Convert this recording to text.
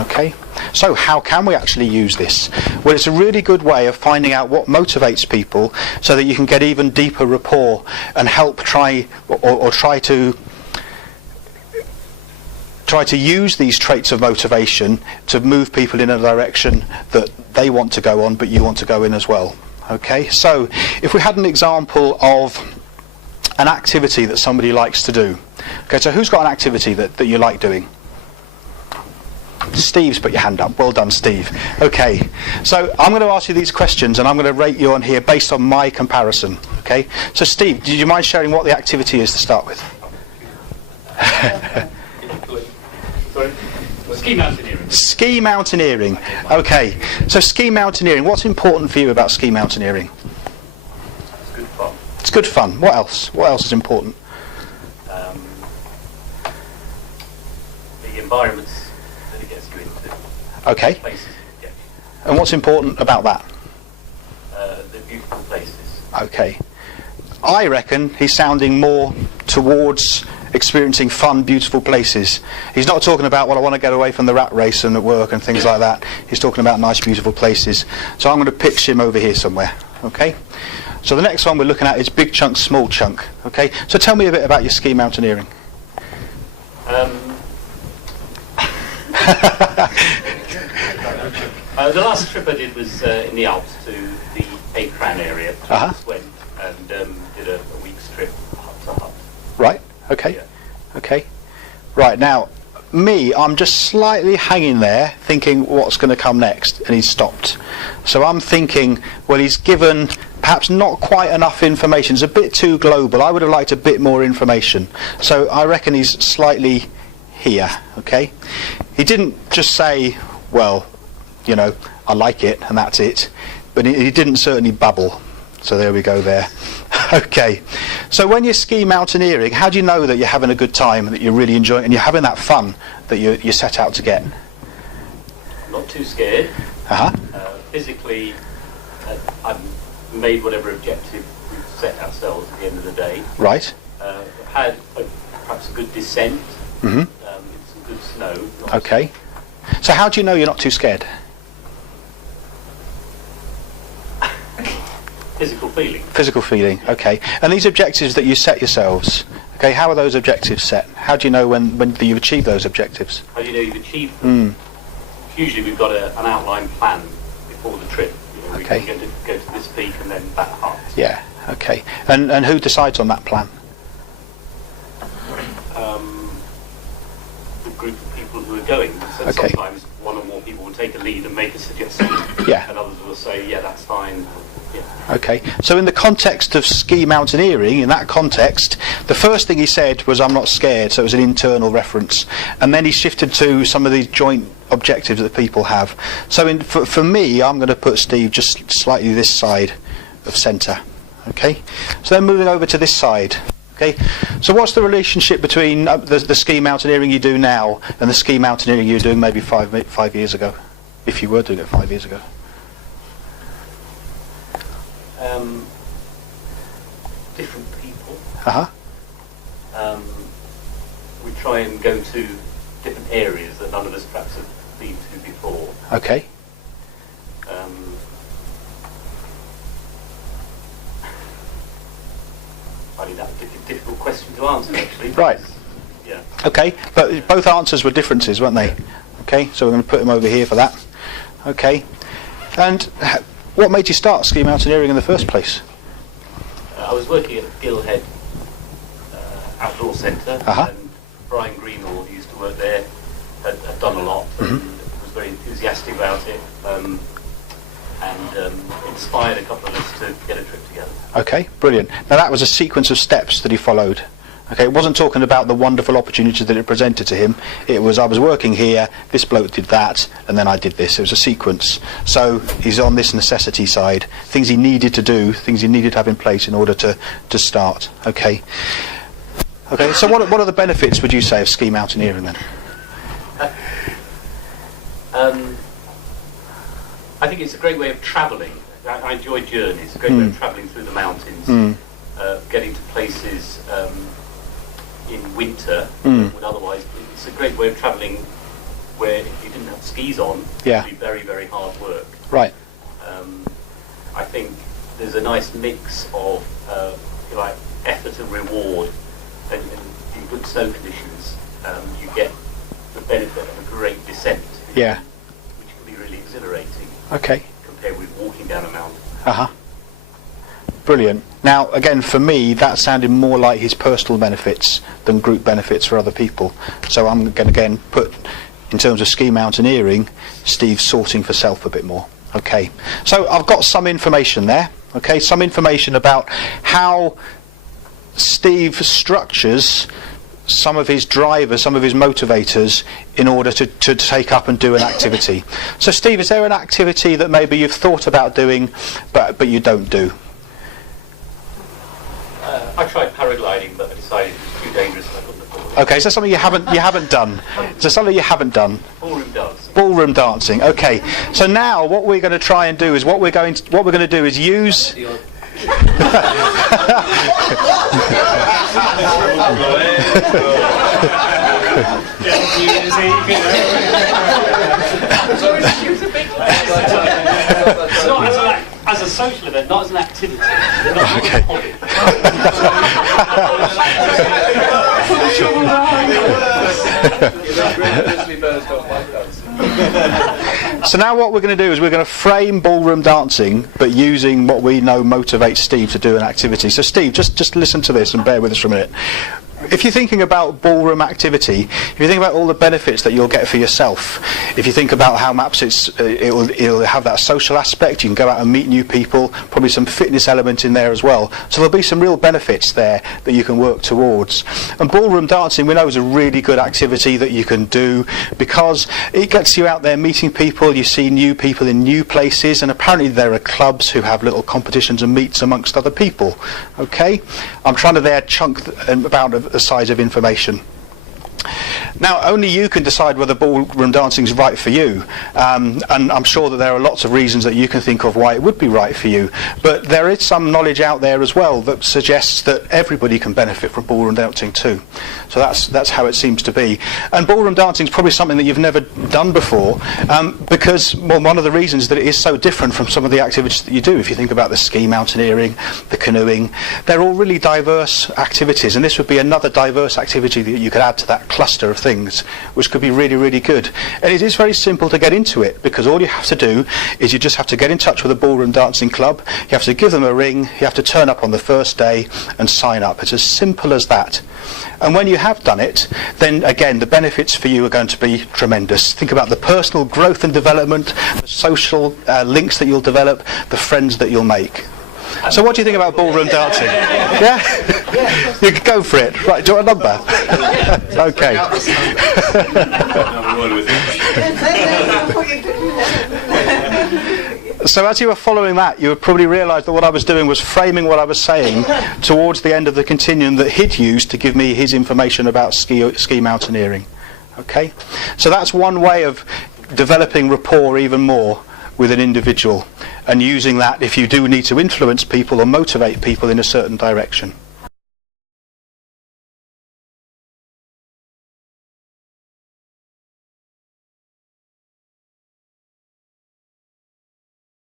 Okay, so how can we actually use this? Well, it's a really good way of finding out what motivates people so that you can get even deeper rapport and help try to use these traits of motivation to move people in a direction that they want to go on, but you want to go in as well. Okay, so if we had an example of an activity that somebody likes to do. Okay, so who's got an activity that you like doing? Steve's put your hand up. Well done, Steve. Okay, so I'm going to ask you these questions and I'm going to rate you on here based on my comparison. Okay, so Steve, do you mind sharing what the activity is to start with? Sorry? Ski mountaineering. Ski mountaineering. Okay, so ski mountaineering. What's important for you about ski mountaineering? It's good fun. It's good fun. What else? What else is important? The environments that it gets you into. Okay. Places it gets you. And what's important about that? The beautiful places. Okay. I reckon he's sounding more towards experiencing fun, beautiful places. He's not talking about, well, I want to get away from the rat race and at work and things like that. He's talking about nice, beautiful places. So I'm going to pitch him over here somewhere. Okay? So the next one we're looking at is big chunk, small chunk. Okay? So tell me a bit about your ski mountaineering. The last trip I did was in the Alps to the Écran area, went and did a week's trip hut to hut. Right, okay, Yeah. okay. Right, now, me, I'm just slightly hanging there thinking what's going to come next, and he's stopped. So I'm thinking, well, he's given perhaps not quite enough information. It's a bit too global. I would have liked a bit more information. So I reckon he's slightly here, okay? He didn't just say, well, you know, I like it and that's it, but he didn't certainly bubble. So there we go there. Okay, so when you're ski mountaineering, how do you know that you're having a good time, that you're really enjoying and you're having that fun that you set out to get? Not too scared. Physically, I've made whatever objective we've set ourselves at the end of the day. Right. Had perhaps a good descent, some good snow. Okay. So how do you know you're not too scared? Physical feeling. Physical feeling, okay. And these objectives that you set yourselves, okay, how are those objectives set? How do you know when you've achieved those objectives? How do you know you've achieved them? Usually we've got an outline plan before the trip. You know, Okay. We can go to this peak and then that hut. Yeah, okay. And who decides on that plan? The group of people who are going. So Okay. sometimes one or more people will take a lead and make a suggestion. Yeah. And others will say, yeah, that's fine. Yeah. Okay, so in the context of ski mountaineering, in that context, the first thing he said was, I'm not scared, so it was an internal reference. And then he shifted to some of these joint objectives that people have. So for me, I'm going to put Steve just slightly this side of centre. Okay, so then moving over to this side. Okay, so what's the relationship between the ski mountaineering you do now and the ski mountaineering you were doing maybe 5 years ago, if you were doing it 5 years ago? Different people. We try and go to different areas that none of us perhaps have been to before. Okay. Finding that a difficult question to answer, actually. Right. Yeah. Okay, but both answers were differences, weren't they? Okay, so we're going to put him over here for that. Okay, and what made you start ski mountaineering in the first place? I was working at Gilhead Outdoor Centre, and Brian Greenall, who used to work there, had done a lot and was very enthusiastic about it, and inspired a couple of us to get a trip together. Okay, brilliant. Now that was a sequence of steps that he followed. Okay, it wasn't talking about the wonderful opportunities that it presented to him. It was, I was working here, this bloke did that, and then I did this. It was a sequence. So he's on this necessity side, things he needed to do, things he needed to have in place in order to start. Okay. Okay, so what are the benefits, would you say, of ski mountaineering then? I think it's a great way of travelling. I enjoy journeys, a great way of travelling through the mountains, getting to places in winter would otherwise be. It's a great way of travelling where if you didn't have skis on, Yeah. it would be very, very hard work. Right. I think there's a nice mix of, if you like, effort and reward, and in good snow conditions, you get the benefit of a great descent, Yeah. which can be really exhilarating Okay. compared with walking down a mountain. Brilliant. Now, again, for me, that sounded more like his personal benefits than group benefits for other people. So I'm going to again put, in terms of ski mountaineering, Steve's sorting for self a bit more. Okay. So I've got some information there. Okay, some information about how Steve structures some of his drivers, some of his motivators, in order to take up and do an activity. So Steve, is there an activity that maybe you've thought about doing but you don't do? I tried paragliding, but I decided it was too dangerous and I couldn't afford it. Okay, so something you haven't done. So something you haven't done. Ballroom dancing. Ballroom dancing. Okay. So now what we're going to try and do is what we're going to do is use. As a social event, not as an activity. Okay. So now what we're going to do is we're going to frame ballroom dancing, but using what we know motivates Steve to do an activity. So Steve, just listen to this and bear with us for a minute. If you're thinking about ballroom activity, if you think about all the benefits that you'll get for yourself, if you think about how perhaps it'll have that social aspect, you can go out and meet new people, probably some fitness element in there as well. So there'll be some real benefits there that you can work towards. And ballroom dancing, we know, is a really good activity that you can do because it gets you out there meeting people, you see new people in new places, and apparently there are clubs who have little competitions and meets amongst other people. Okay? I'm trying to there chunk about the size of information. Now, only you can decide whether ballroom dancing is right for you, and I'm sure that there are lots of reasons that you can think of why it would be right for you, but there is some knowledge out there as well that suggests that everybody can benefit from ballroom dancing too. So that's how it seems to be. And ballroom dancing is probably something that you've never done before, because, well, one of the reasons that it is so different from some of the activities that you do. If you think about the ski mountaineering, the canoeing, they're all really diverse activities, and this would be another diverse activity that you could add to that cluster of things, which could be really, really good. And it is very simple to get into it, because all you have to do is you just have to get in touch with a ballroom dancing club, you have to give them a ring, you have to turn up on the first day and sign up. It's as simple as that. And when you have done it, then again the benefits for you are going to be tremendous. Think about the personal growth and development, the social links that you'll develop, the friends that you'll make. So what do you think about ballroom dancing? Yeah? You can go for it. Right, do you want a number? Okay. So as you were following that, you would probably realise that what I was doing was framing what I was saying towards the end of the continuum that he'd used to give me his information about ski mountaineering. Okay? So that's one way of developing rapport even more with an individual, and using that if you do need to influence people or motivate people in a certain direction.